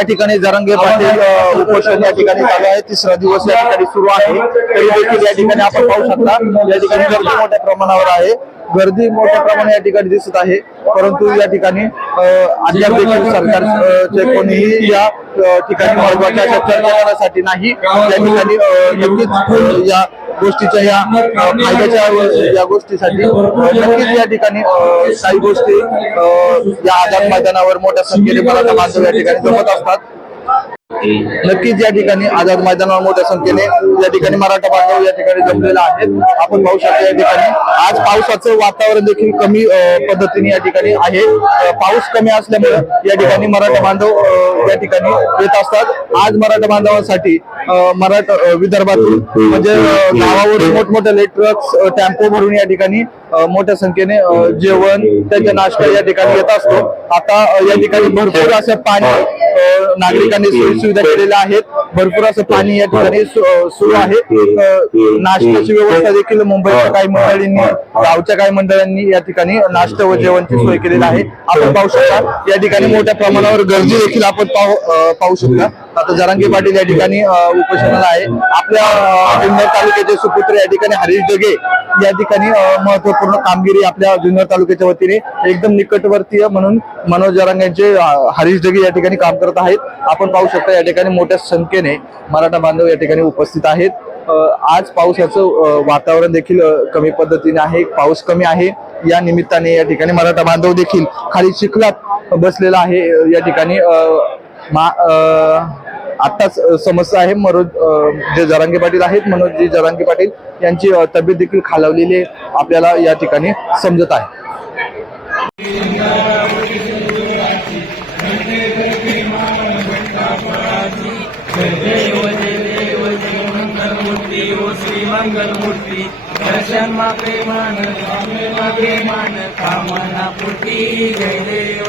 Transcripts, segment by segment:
या ठिकाणी जरंगे पाटील उपोषण या ठिकाणी चालू आहे. तिसरा दिवस या ठिकाणी सुरू आहे. तरी देखील या ठिकाणी आपण पाहू शकता या ठिकाणी गर्दी मोठ्या प्रमाणावर आहे. गर्दी मोठ्या प्रमाणात या ठिकाणी दिसत आहे. परंतु या ठिकाणी अद्याप देखील सरकारचे कोणीही या ठिकाणी महत्त्वाच्या चर्चा करण्यासाठी नाही या ठिकाणी नक्कीच या गोष्टीच्या या फायद्याच्या या गोष्टीसाठी नक्कीच या ठिकाणी साई काही गोष्टी या आझाद मैदानावर मोठ्या संख्येने मराठा बांधव या ठिकाणी जमत असतात. नक्कीच या ठिकाणी आझाद मैदानावर मोठ्या संख्येने या ठिकाणी मराठा बांधव या ठिकाणी जमलेला आहेत. आपण पाहू शकतो या ठिकाणी आज पावसाचं वातावरण देखील कमी पद्धतीने या ठिकाणी आहे. पाऊस कमी असल्यामुळे या ठिकाणी मराठा बांधव या ठिकाणी येत असतात. आज मराठा बांधवांसाठी मराठा विदर्भातून म्हणजे गावावर मोठमोठ्या मोठमोठे ट्रक्स टेम्पो भरून या ठिकाणी मोठ्या संख्येने जेवण त्यांचा नाश्ता या ठिकाणी येत असतो. आता या ठिकाणी भरपूर असं पाणी नागरिकांनी सोयी सुविधा केलेल्या आहेत. भरपूर असं पाणी या ठिकाणी सुरू आहे. नाश्त्याची व्यवस्था देखील मुंबईच्या काही मंडळींनी गावच्या काही मंडळांनी या ठिकाणी नाश्ता व जेवणची सोय केलेली आहे. आपण पाहू शकता या ठिकाणी मोठ्या प्रमाणावर गर्दी देखील आपण पाहू पाहू शकता. आता जरांगे पाटील या ठिकाणी उपोषणाला आहे. आपल्या जुन्नर तालुक्याचे सुपुत्र या ठिकाणी हरीश डगे या ठिकाणी महत्त्वपूर्ण कामगिरी आपल्या जुन्नर तालुक्याच्या वतीने एकदम निकटवर्तीय म्हणून मनोज जरांग हरीश डगे या ठिकाणी काम करत आहेत. आपण पाहू शकता या ठिकाणी मोठ्या संख्येने मराठा बांधव या ठिकाणी उपस्थित आहेत. आज पावसाचं वातावरण देखील कमी पद्धतीने आहे. पाऊस कमी आहे. या निमित्ताने या ठिकाणी मराठा बांधव देखील खाली चिखलात बसलेला आहे. या ठिकाणी मा- अ, समस्या आहे मनोज जे जरांगे पाटील आहेत मनोज जरांगे पाटील यांची तब्येत देखील खालावलेली आपल्याला या ठिकाणी समजत आहे श्रीमंगलमूर्ती दर्शन मा प्रेमान कामना पूर्ती जय देव जय मा प्रेमान कामना पूर्ती जय देव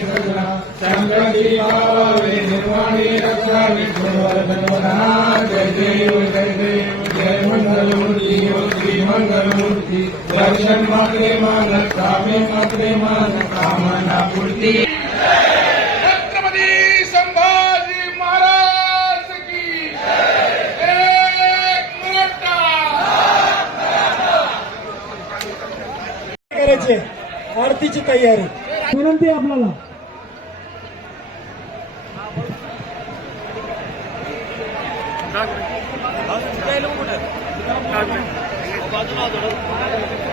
सगना दर्शन मात्रे मान कामे मात्रे मान कामना पूर्ती छत्रपती संभाजी महाराज की एक मोठा करायचे आरतीची तयारी. विनंती आपल्याला. बाजूला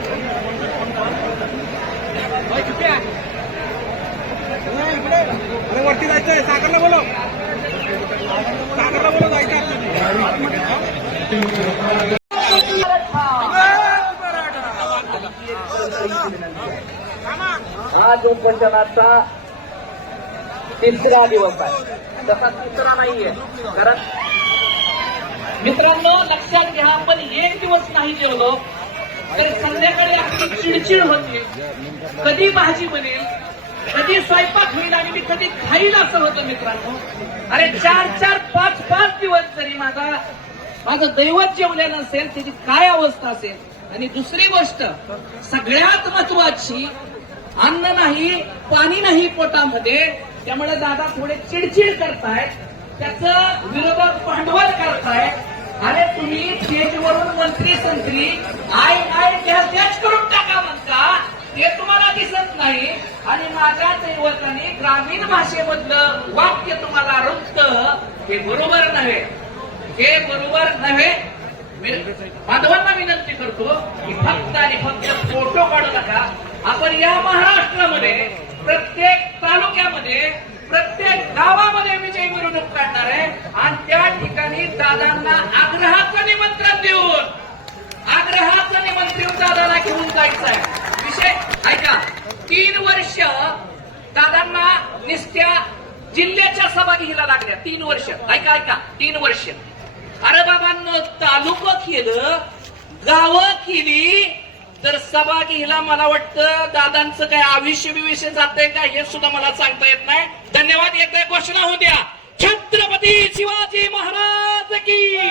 आज उपोषणाचा तिसरा दिवस आहे. तसा तिसरा नाहीये. कारण मित्रांनो लक्षात घ्या आपण एक दिवस नाही जेवलो तर संध्याकाळी आपली चिडचिड होती. कधी भाजी बनेल कधी स्वयंपाक होईल आणि मी कधी खाईल असं होतं मित्रांनो. अरे चार चार पाच पाच दिवस जरी माझा माझं दैवत जेवलेलं नसेल त्याची काय अवस्था असेल? आणि दुसरी गोष्ट सगळ्यात महत्वाची अन्न नाही पाणी नाही पोटामध्ये. त्यामुळे दादा थोडे चिडचिड करतायत. त्याचं विरोधक भांडवल करतायत. अरे तुम्ही स्टेजवरून मंत्री संत्री आय आय गॅस करून टाका म्हणता. ते तुम्हाला दिसत नाही. आणि माझ्या दैवताने ग्रामीण भाषेमधलं वाक्य तुम्हाला रुजतं हे बरोबर नव्हे. हे बरोबर नव्हे. माधवांना बांधवांना विनंती करतो की फक्त आणि फक्त फोटो काढू नका. आपण या महाराष्ट्रामध्ये प्रत्येक तालुक्यामध्ये प्रत्येक गावामध्ये विजय मिरवणूक काढणार आहे. आणि त्या ठिकाणी दादांना आग्रहाचं निमंत्रण देऊन आग्रहाचं निमंत्रण दादाला घेऊन जायचं आहे. विषय ऐका तीन वर्ष दादांना निस्त्या जिल्ह्याच्या सभा घ्यायला लागल्या. तीन वर्ष. ऐका ऐका तीन वर्ष. अरे बाबांना तालुका केलं गावं केली तर सभा घ्यायला मला वाटतं दादांचं काय आयुष्य बिविष्य जातंय का हे सुद्धा मला सांगता येत नाही. धन्यवाद एकदा घोषणा होऊ द्या. छत्रपती शिवाजी महाराज की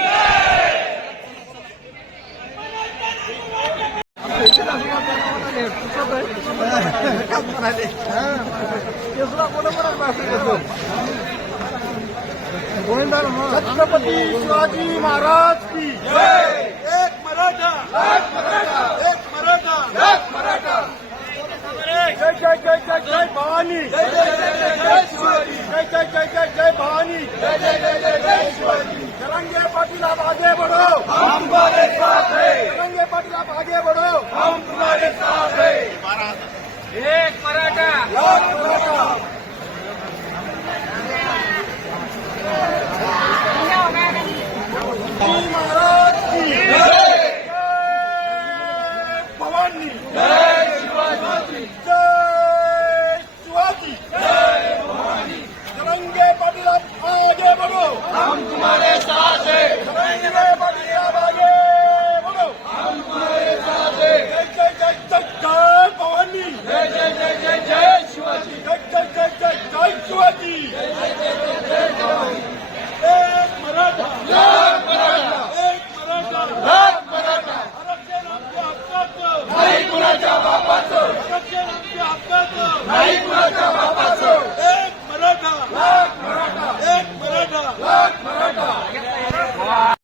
छत्रपती शिवाजी महाराज की एक मराठा एक मराठा जय जय जय जय भवानी जय जय जय जय जय शिवाजी जय जय जय जय जय भवानी जय जय जय जय जय शिवाजी तरंगे पाटिल आप आगे बढ़ो हम तुम्हारे साथ है तरंगे पाटिल आप आगे बढ़ो हम तुम्हारे साथ है एक मराठा एक मराठा